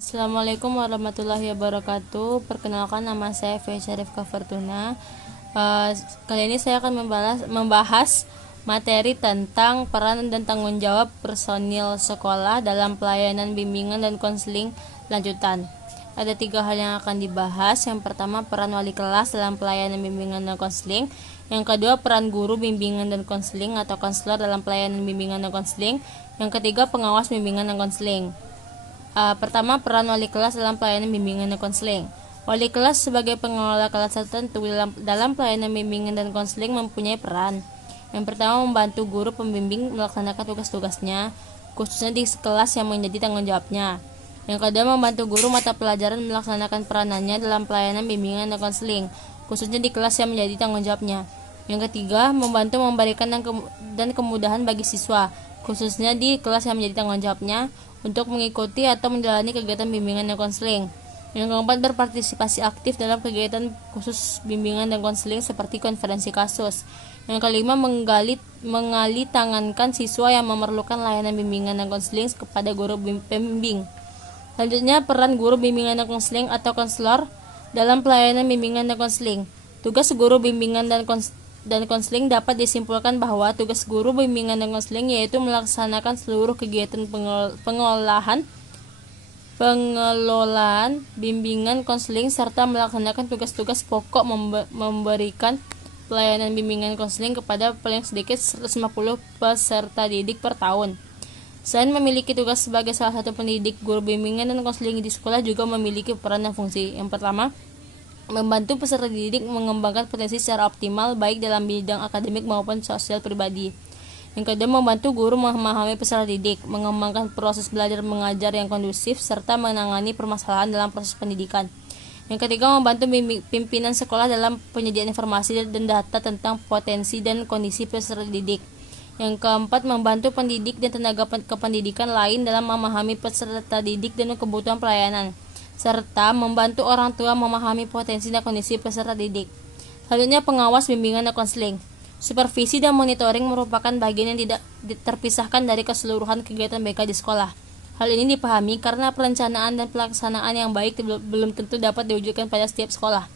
Assalamualaikum warahmatullahi wabarakatuh. Perkenalkan, nama saya Feisha Rifka Fortuna. Kali ini saya akan membahas materi tentang peran dan tanggung jawab personil sekolah dalam pelayanan bimbingan dan konseling lanjutan. Ada 3 hal yang akan dibahas. Yang pertama, peran wali kelas dalam pelayanan bimbingan dan konseling. Yang kedua, peran guru bimbingan dan konseling atau konselor dalam pelayanan bimbingan dan konseling. Yang ketiga, pengawas bimbingan dan konseling. Pertama, peran wali kelas dalam pelayanan bimbingan dan konseling. Wali kelas sebagai pengelola kelas tertentu dalam pelayanan bimbingan dan konseling mempunyai peran. Yang pertama, membantu guru pembimbing melaksanakan tugas-tugasnya, khususnya di kelas yang menjadi tanggung jawabnya. Yang kedua, membantu guru mata pelajaran melaksanakan peranannya dalam pelayanan bimbingan dan konseling, khususnya di kelas yang menjadi tanggung jawabnya. Yang ketiga, membantu memberikan dan kemudahan bagi siswa, khususnya di kelas yang menjadi tanggung jawabnya, untuk mengikuti atau menjalani kegiatan bimbingan dan konseling. Yang keempat, berpartisipasi aktif dalam kegiatan khusus bimbingan dan konseling seperti konferensi kasus. Yang kelima, mengali tangankan siswa yang memerlukan layanan bimbingan dan konseling kepada guru pembimbing. Selanjutnya, peran guru bimbingan dan konseling atau konselor dalam pelayanan bimbingan dan konseling. Tugas guru bimbingan dan konseling dapat disimpulkan bahwa tugas guru bimbingan dan konseling yaitu melaksanakan seluruh kegiatan pengelolaan bimbingan konseling serta melaksanakan tugas-tugas pokok memberikan pelayanan bimbingan konseling kepada paling sedikit 150 peserta didik per tahun. Selain memiliki tugas sebagai salah satu pendidik, guru bimbingan dan konseling di sekolah juga memiliki peran dan fungsi. Yang pertama, membantu peserta didik mengembangkan potensi secara optimal baik dalam bidang akademik maupun sosial pribadi. Yang kedua, membantu guru memahami peserta didik, mengembangkan proses belajar mengajar yang kondusif serta menangani permasalahan dalam proses pendidikan. Yang ketiga, membantu pimpinan sekolah dalam penyediaan informasi dan data tentang potensi dan kondisi peserta didik. Yang keempat, membantu pendidik dan tenaga kependidikan lain dalam memahami peserta didik dan kebutuhan pelayanan, serta membantu orang tua memahami potensi dan kondisi peserta didik. Selanjutnya, pengawas bimbingan dan konseling. Supervisi dan monitoring merupakan bagian yang tidak terpisahkan dari keseluruhan kegiatan BK di sekolah. Hal ini dipahami karena perencanaan dan pelaksanaan yang baik belum tentu dapat diwujudkan pada setiap sekolah.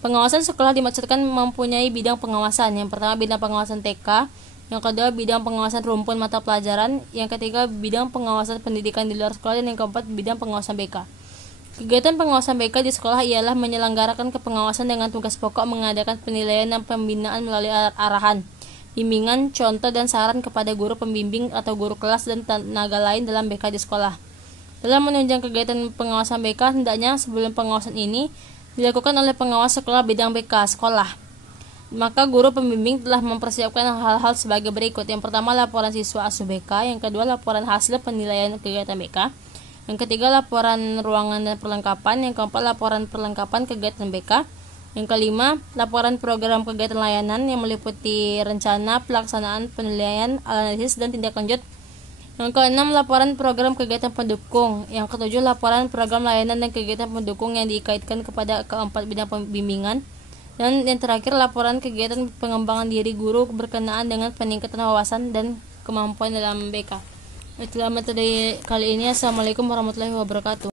Pengawasan sekolah dimaksudkan mempunyai bidang pengawasan. Yang pertama, bidang pengawasan TK. Yang kedua, bidang pengawasan rumpun mata pelajaran. Yang ketiga, bidang pengawasan pendidikan di luar sekolah. Dan yang keempat, bidang pengawasan BK. Kegiatan pengawasan BK di sekolah ialah menyelenggarakan kepengawasan dengan tugas pokok mengadakan penilaian dan pembinaan melalui arahan, bimbingan, contoh, dan saran kepada guru pembimbing atau guru kelas dan tenaga lain dalam BK di sekolah. Dalam menunjang kegiatan pengawasan BK, hendaknya sebelum pengawasan ini dilakukan oleh pengawas sekolah bidang BK sekolah. Maka guru pembimbing telah mempersiapkan hal-hal sebagai berikut. Yang pertama, laporan siswa asuh BK. Yang kedua, laporan hasil penilaian kegiatan BK. Yang ketiga, laporan ruangan dan perlengkapan. Yang keempat, laporan perlengkapan kegiatan BK. Yang kelima, laporan program kegiatan layanan yang meliputi rencana, pelaksanaan, penilaian, analisis, dan tindak lanjut. Yang keenam, laporan program kegiatan pendukung. Yang ketujuh, laporan program layanan dan kegiatan pendukung yang dikaitkan kepada keempat bidang pembimbingan. Dan yang terakhir, laporan kegiatan pengembangan diri guru berkenaan dengan peningkatan wawasan dan kemampuan dalam BK. Itulah materi kali ini. Assalamualaikum warahmatullahi wabarakatuh.